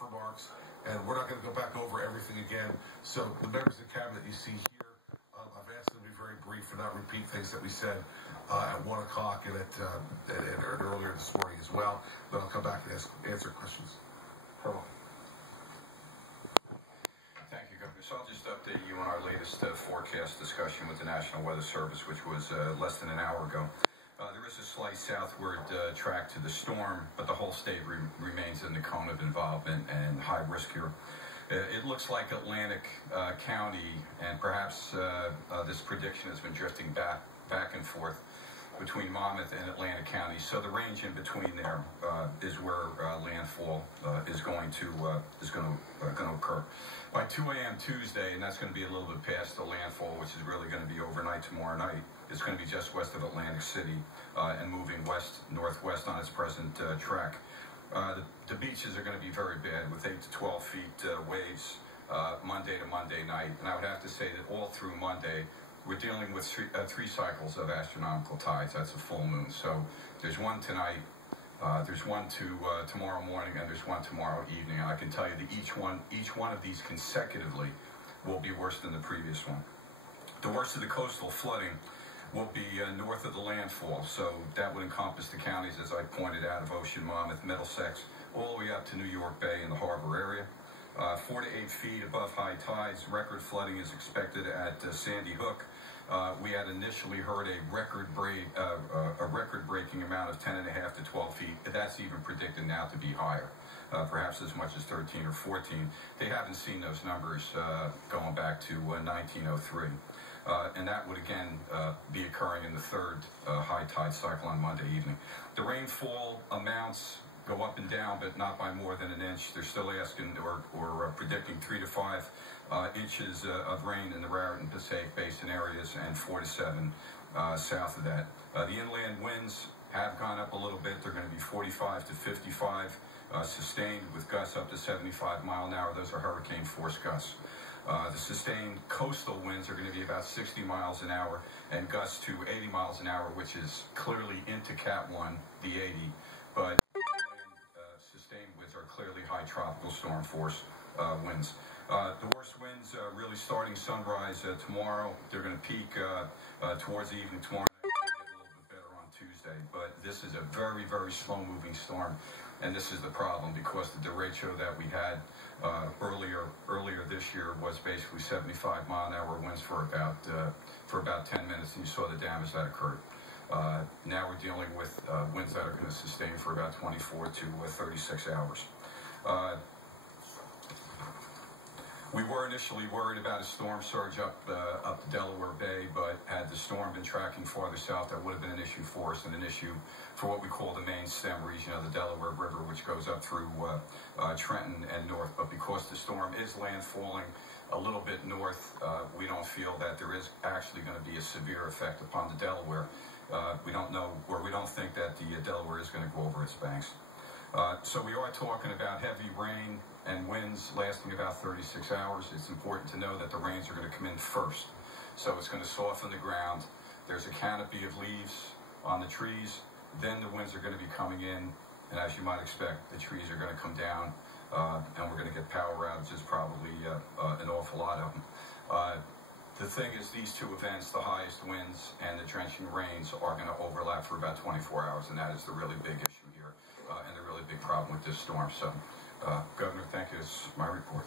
remarks, and we're not going to go back over everything again. So the members of the cabinet you see here, I've asked them to be very brief and not repeat things that we said at 1 o'clock and earlier this morning as well. Then I'll come back and answer questions. Thank you, Governor. So I'll just update you on our latest forecast discussion with the National Weather Service, which was less than an hour ago. There is a slight southward track to the storm, but the whole state remains in the cone of involvement and high risk here. It looks like Atlantic County, and perhaps this prediction has been drifting back and forth between Monmouth and Atlantic County. So the range in between there is where landfall is going to occur. By 2 a.m. Tuesday, and that's going to be a little bit past the landfall, which is really going to be overnight tomorrow night. It's going to be just west of Atlantic City and moving west-northwest on its present track. The beaches are going to be very bad with 8 to 12 feet waves Monday to Monday night. And I would have to say that all through Monday, we're dealing with three cycles of astronomical tides. That's a full moon. So there's one tonight, there's one tomorrow morning, and there's one tomorrow evening. And I can tell you that each one of these consecutively will be worse than the previous one. The worst of the coastal flooding will be north of the landfall, so that would encompass the counties, as I pointed out, of Ocean, Monmouth, Middlesex, all the way up to New York Bay and the harbor area. 4 to 8 feet above high tides. Record flooding is expected at Sandy Hook. We had initially heard a record-breaking amount of 10.5 to 12 feet. That's even predicted now to be higher, perhaps as much as 13 or 14. They haven't seen those numbers going back to 1903. And that would again be occurring in the third high tide cycle on Monday evening. The rainfall amounts go up and down, but not by more than an inch. They're still asking or predicting 3 to 5 inches of rain in the Raritan Passaic Basin areas and 4 to 7 south of that. The inland winds have gone up a little bit. They're going to be 45 to 55 sustained with gusts up to 75 mile an hour. Those are hurricane force gusts. The sustained coastal winds are going to be about 60 miles an hour and gusts to 80 miles an hour, which is clearly into Cat 1, the 80. But sustained winds are clearly high tropical storm force winds. The worst winds really starting sunrise tomorrow. They're going to peak towards the evening tomorrow night. They're going to get a little bit better on Tuesday. But this is a very, very slow-moving storm. And this is the problem because the derecho that we had earlier this year was basically 75 mile an hour winds for about 10 minutes, and you saw the damage that occurred. Now we're dealing with winds that are going to sustain for about 24 to 36 hours. We were initially worried about a storm surge up the Delaware Bay, but had the storm been tracking farther south, that would have been an issue for us and an issue for what we call the main stem region of the Delaware River, which goes up through Trenton and north. But because the storm is landfalling a little bit north, we don't feel that there is actually going to be a severe effect upon the Delaware. We don't know, or we don't think that the Delaware is going to go over its banks. So we are talking about heavy rain and winds lasting about 36 hours. It's important to know that the rains are going to come in first. So it's going to soften the ground. There's a canopy of leaves on the trees. Then the winds are going to be coming in. And as you might expect, the trees are going to come down. And we're going to get power outages, probably an awful lot of them. The thing is, these two events, the highest winds and the drenching rains, are going to overlap for about 24 hours. And that is the really big issue here and the really big problem with this storm. So, Governor, thank you. This is my report.